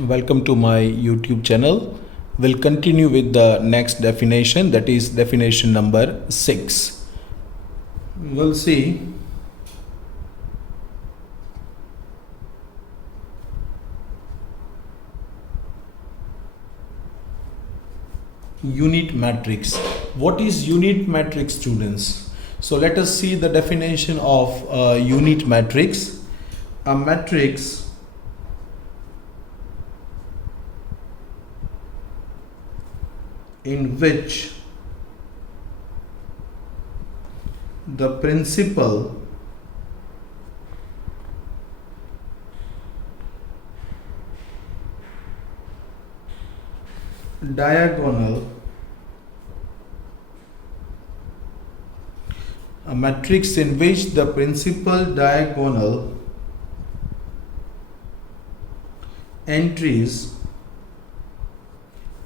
Welcome to my YouTube channel. We'll continue with the next definition, that is definition number 6. We'll see unit matrix. What is unit matrix, students? So let us see the definition of unit matrix. A matrix in which the principal diagonal entries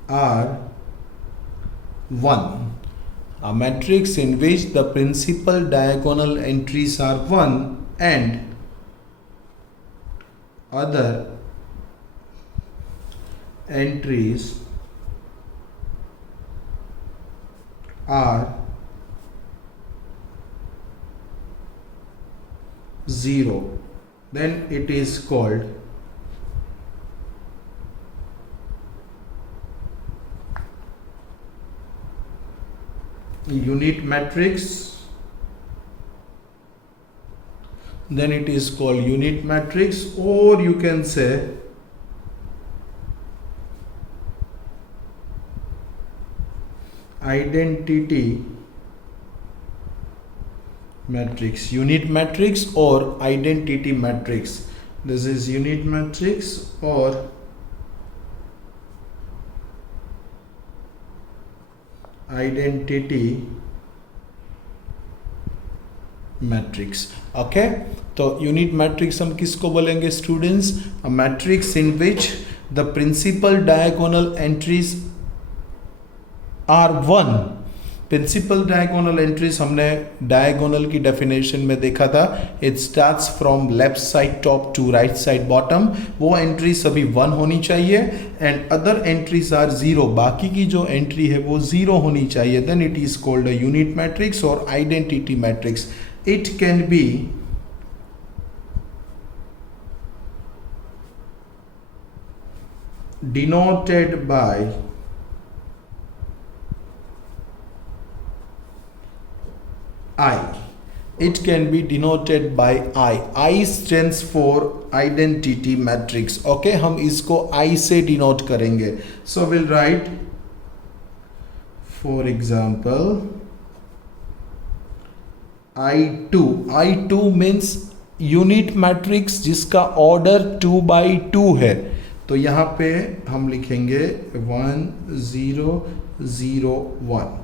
are 1. A matrix in which the principal diagonal entries are 1 and other entries are 0, then it is called unit matrix. Then it is called unit matrix, or you can say identity matrix. Unit matrix or identity matrix. This is unit matrix or identity matrix. Okay, तो unit matrix हम किसको बोलेंगे students? A matrix in which the principal diagonal entries are 1. Principal diagonal entries हमने diagonal की definition में देखा था. It starts from left side top to right side bottom. वो एंट्री सभी 1 होनी चाहिए एंड अदर एंट्रीज आर 0. बाकी की जो एंट्री है वो 0 होनी चाहिए. Then it is called a unit matrix और identity matrix. It can be denoted by I. It can be denoted by I. I stands for identity matrix. Okay, हम इसको I से denote करेंगे. So we'll write, for example, I2. I2 means unit matrix जिसका order 2 by 2 है. तो यहाँ पे हम लिखेंगे 1 0 0 1.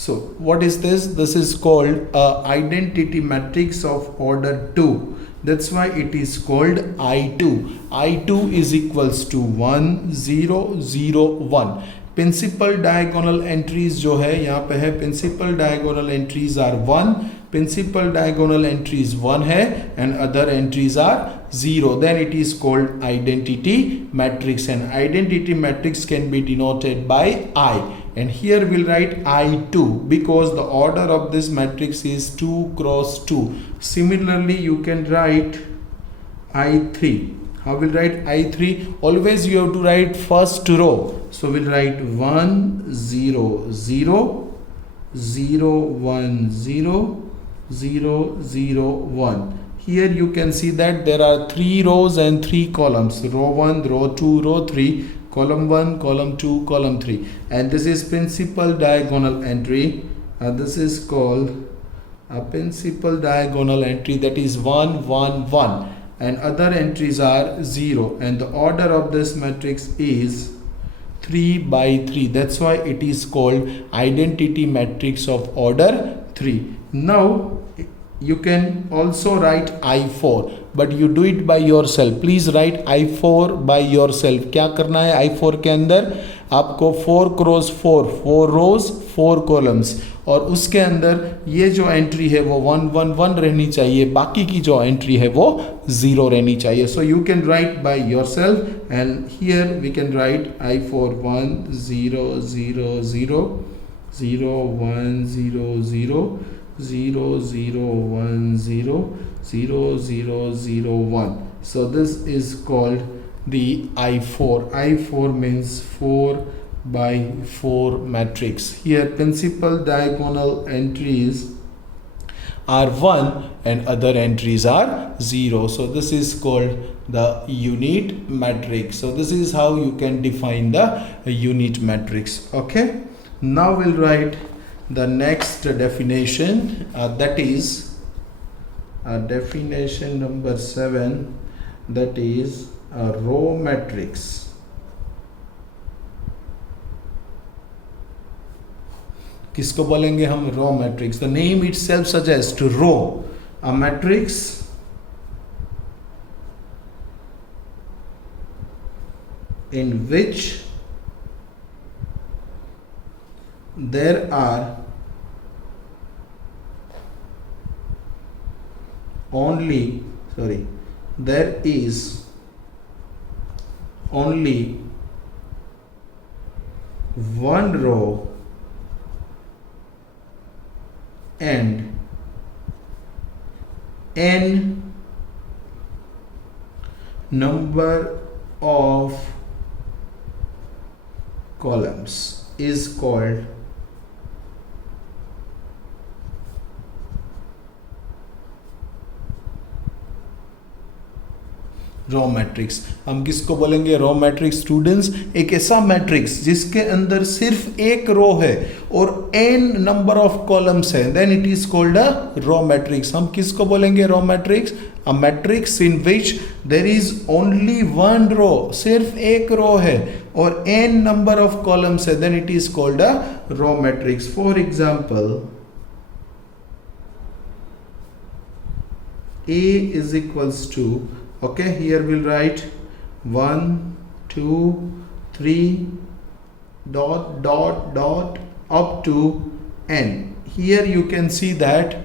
So what is this? This is called identity matrix of order 2. That's why it is called I2. I2 is equals to 1 0 0 1. Principal diagonal entries जो है यहाँ पे है, principal diagonal entries are 1. Principal diagonal entries 1 है and other entries are 0. Then it is called identity matrix, and identity matrix can be denoted by I. And here we'll write I2 because the order of this matrix is 2 cross 2. Similarly, you can write I3. How will write I3? Always you have to write first row. So we'll write 1 0 0 0 1 0 0 0 1. Here you can see that there are 3 rows and 3 columns. Row 1, row 2, row 3. Column 1, column 2, column 3, and this is principal diagonal entry. This is called a principal diagonal entry, that is 1 1 1, and other entries are 0, and the order of this matrix is 3 by 3. That's why it is called identity matrix of order 3. Now you can also write I4, but you do it by yourself. Please write I4 by yourself. क्या करना है I4 के अंदर? आपको 4 cross 4, 4 रोज 4 columns, और उसके अंदर ये जो एंट्री है वो 1 1 1 रहनी चाहिए, बाकी की जो एंट्री है वो 0 रहनी चाहिए. So you can write by yourself and here we can write I4 1 0 0 0 0 1 0 0 0 0 1 0 0 0 0 1. So this is called the I4. I4 means 4 by 4 matrix. Here principal diagonal entries are 1 and other entries are 0. So this is called the unit matrix. So this is how you can define the unit matrix. Okay. Now we'll write the next definition, that is definition number 7, that is a row matrix. किसको बोलेंगे हम? Row matrix. The name itself suggests row, a matrix in which there are there is only one row and n number of columns is called row matrix. हम किसको बोलेंगे? Row matrix. Students, एक ऐसा matrix जिसके अंदर सिर्फ एक row है और n नंबर ऑफ कॉलम्स है, then it is called a row matrix. हम किसको बोलेंगे row matrix? A matrix in which there is only one row, सिर्फ एक रो है और n नंबर ऑफ कॉलम्स है, then it is called a row matrix. For example, A is equals to, okay, here we'll write 1 2 3 dot dot dot up to n. Here you can see that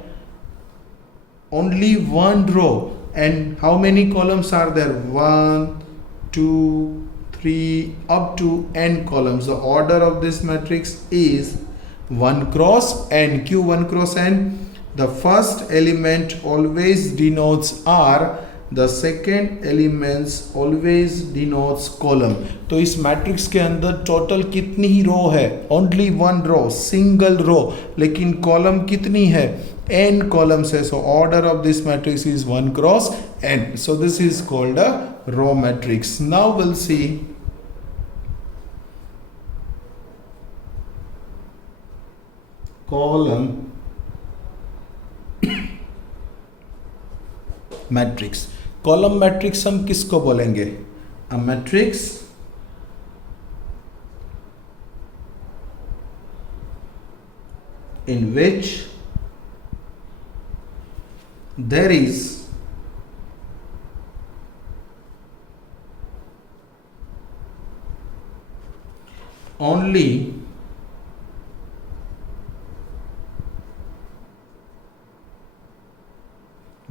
only one row, and how many columns are there? 1 2 3 up to n columns. The order of this matrix is 1 cross n. Q 1 cross n. The first element always denotes R, the second elements always denotes column. तो इस matrix के अंदर total कितनी ही रो है? Only one रो, single row, लेकिन column कितनी है? n columns है. So order of this matrix is 1 cross n. So this is called a row matrix. Now we'll see column matrix. Column matrix हम किसको बोलेंगे? A matrix in which there is only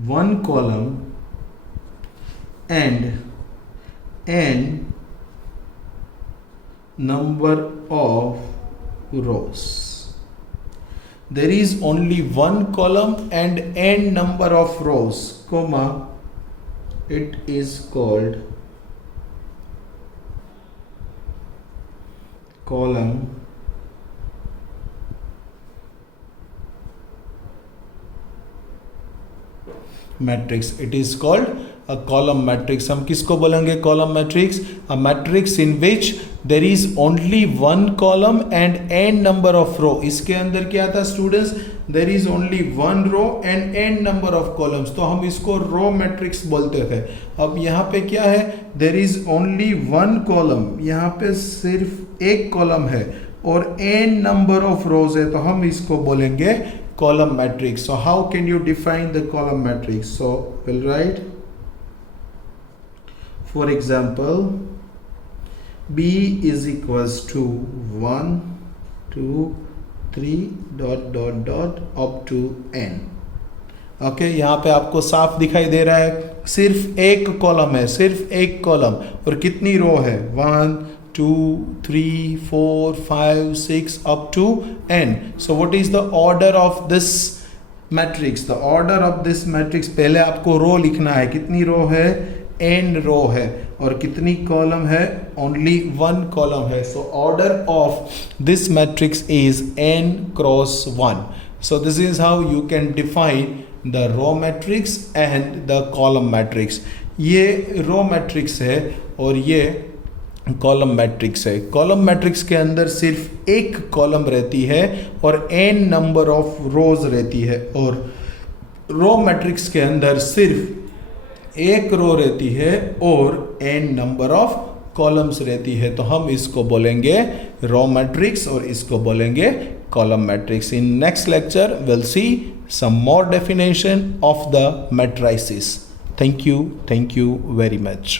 one column and n number of rows. There is only one column and n number of rows, comma, it is called column matrix. It is called a column matrix. हम किसको बोलेंगे column matrix? A matrix in which there is only one column and n number of row. इसके अंदर क्या था students? There is only one row and n number of columns, तो हम इसको रो मैट्रिक्स बोलते थे. अब यहाँ पे क्या है? देर इज ओनली वन कॉलम, यहाँ पे सिर्फ एक कॉलम है और n नंबर ऑफ रोज है, तो हम इसको बोलेंगे column matrix. So how can you define the column matrix? So we'll write, for example, b is equals to 1 2 3 dot dot dot up to n। Okay, यहाँ पे आपको साफ दिखाई दे रहा है, सिर्फ एक कॉलम है, सिर्फ एक कॉलम, और कितनी रो है, 1 2 3 4 5 6 up to n। So what is the order of this matrix? The order of this matrix, पहले आपको रो लिखना है, कितनी रो है, n रो है, और कितनी कॉलम है, ओनली 1 कॉलम है। So order of this matrix is n cross 1। So this is how you can define the row matrix and the column matrix. ये रो मैट्रिक्स है और ये कॉलम मैट्रिक्स है। कॉलम मैट्रिक्स के अंदर सिर्फ एक कॉलम रहती है और n नंबर ऑफ रोज रहती है, और रो मैट्रिक्स के अंदर सिर्फ एक रो रहती है और n नंबर ऑफ कॉलम्स रहती है। तो हम इसको बोलेंगे रो मैट्रिक्स और इसको बोलेंगे column matrix. In next lecture will see some more definition of the matrices. Thank you very much.